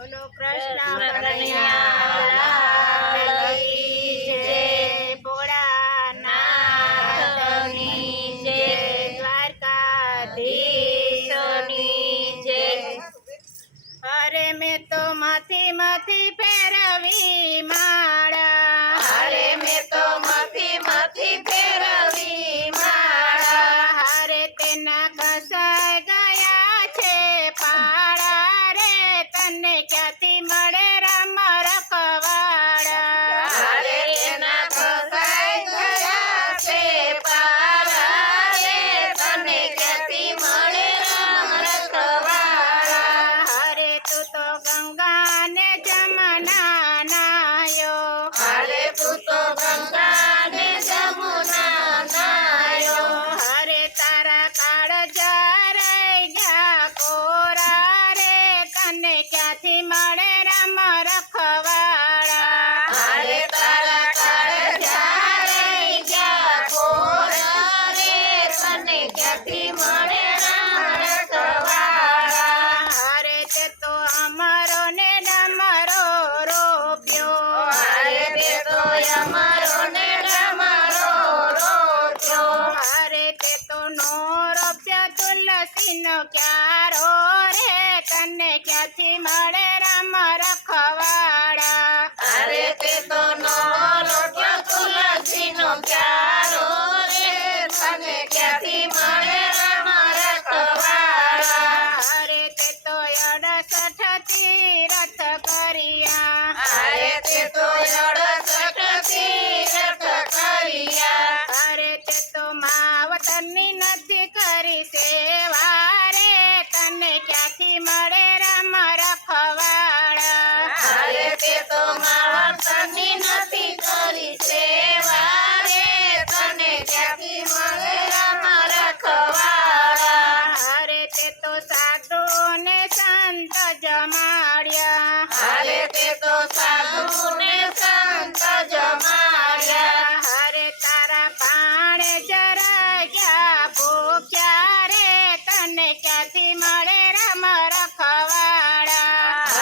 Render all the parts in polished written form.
બોલો કૃષ્ણ કનૈયા લાલ કી જય, ભોળાનાથની જય, દ્વારકાધીશની જય। અરે મેં તો માથી ફેરવી માળા, અરે મેં તો માથી ફેરવી માળા, અરે તેના ઘસાઈ ગયા છે પાળા રે, તને ક્યાંથી મળે રામ રખવાડા। અરે તેના ઘસાઈ ગયા છે પાળા રે, તને ક્યાંથી મળે રામ રખવાડા। અરે તું તો ગંગા ને જમના નાયો, અરે તું તો ગંગા ને જમુના નાયો, અરે તારા કાળજા રહી ગયા કોરા રે, તને ક્યાંથી મળે રામ રખવાડા। અરે તારા કાળજા રહી ગયા કોરા રે, તને ક્યાંથી મળે રામ રખવાડા। અરે તે તો અમારો ને ડમરો રોપ્યો, અરે તે તો અમારો ને ડમરો રોપ્યો, અરે તે તો નો રોપ્યો તુલસીનો ક્યારો રે, તને ક્યાંથી મળે રામ રખવાડા। અરે તે તો નો રોપ્યો તુલસીનો ક્યારો રે, તને ક્યાંથી મળે રામ રખવાડા। અરે તે તો 68 તીરથ કર્યા, અરે તે તો 68 તીરથ કર્યા, અરે તે તો માવતરની નથી કરી સેવા રે, તને ક્યાંથી મળે રામ રખવાડા। અરે તે તો માવતરની નથી કરી સેવા રે, તને ક્યાંથી મળે રામ રખવાડા। અરે તે તો સાધુ ને સંત જમાડ્યા, અરે તે તો સાધુ ને સંત જમાડ્યા, અરે તારા પાણે જરા ગયા ભૂખ્યા રે, તને ક્યાંથી મળે રામ રખવાડા।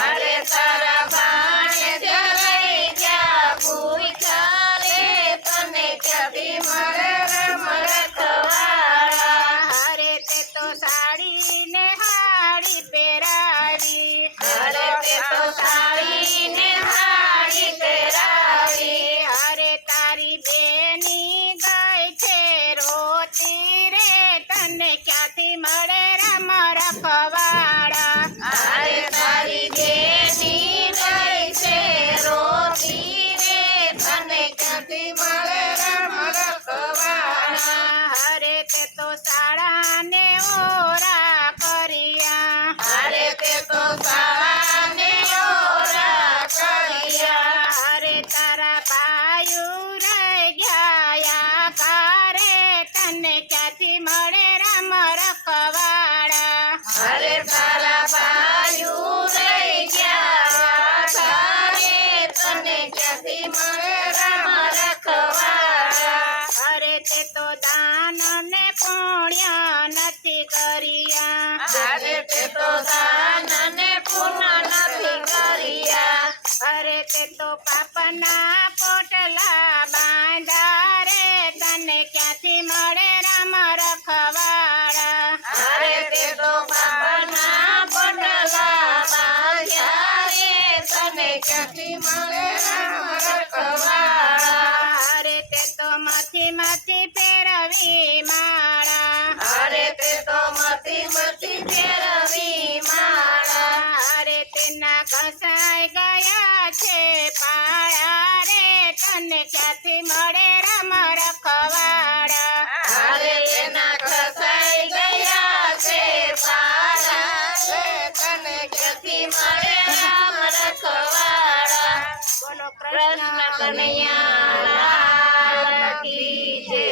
અરે તારા બાણે જરાઈ ગયા ભૂખ્યા રે, તને ક્યાંથી મળે રામ રખવાડા। અરે તે તો સાડી ને હાડી પહેરાવી, અરે તે તો સાડી ને હાડી પહેરાવી, અરે તારી બેની ગઈ છે રોતી રે, તને ક્યાંથી મળે રામ રખવાડા। અરે તારી બેની ગઈ છે રોતી રે, તને ક્યાંથી મળે રામ રખવાડા। અરે તે તો શાળા ને ઓરા કર્યા, અરે તે તો શાળાને ઓરા કર્યા, અરે તારા ભાઈઓ રહી ગયા ઘરે, તને ક્યાંથી મળે રામ રખવાડા। અરે તારા બાયું રહી ગયા ઘરે, તને ક્યાંથી મળે રામ રખવાડા। અરે તે તો દાન ને પુણ્ય નથી કર્યા, અરે તે તો દાન ને પુણ્ય નથી કર્યા, અરે તે તો પાપના પોટલા બાંધા રે, તને ક્યાંથી મળે રામ રખવાડા। અરે તે તો બાબાના પોટલા બાંધ્યા રે, તને ક્યાંથી મળે રામ રખવાડા। અરે તે તો માથી ફેરવી માળા, અરે તે તો માથી ફેરવી માળા, અરે તેના ઘસાઈ ગયા છે પાળા રે, તને ક્યાંથી મળે રામ રખવાડા। અરે તેના ઘસાઈ ગયા છે પાળા રે, તને ક્યાંથી મળે રામ રખવાડા। બોલો કૃષ્ણ કનૈયા લાલ કી જય।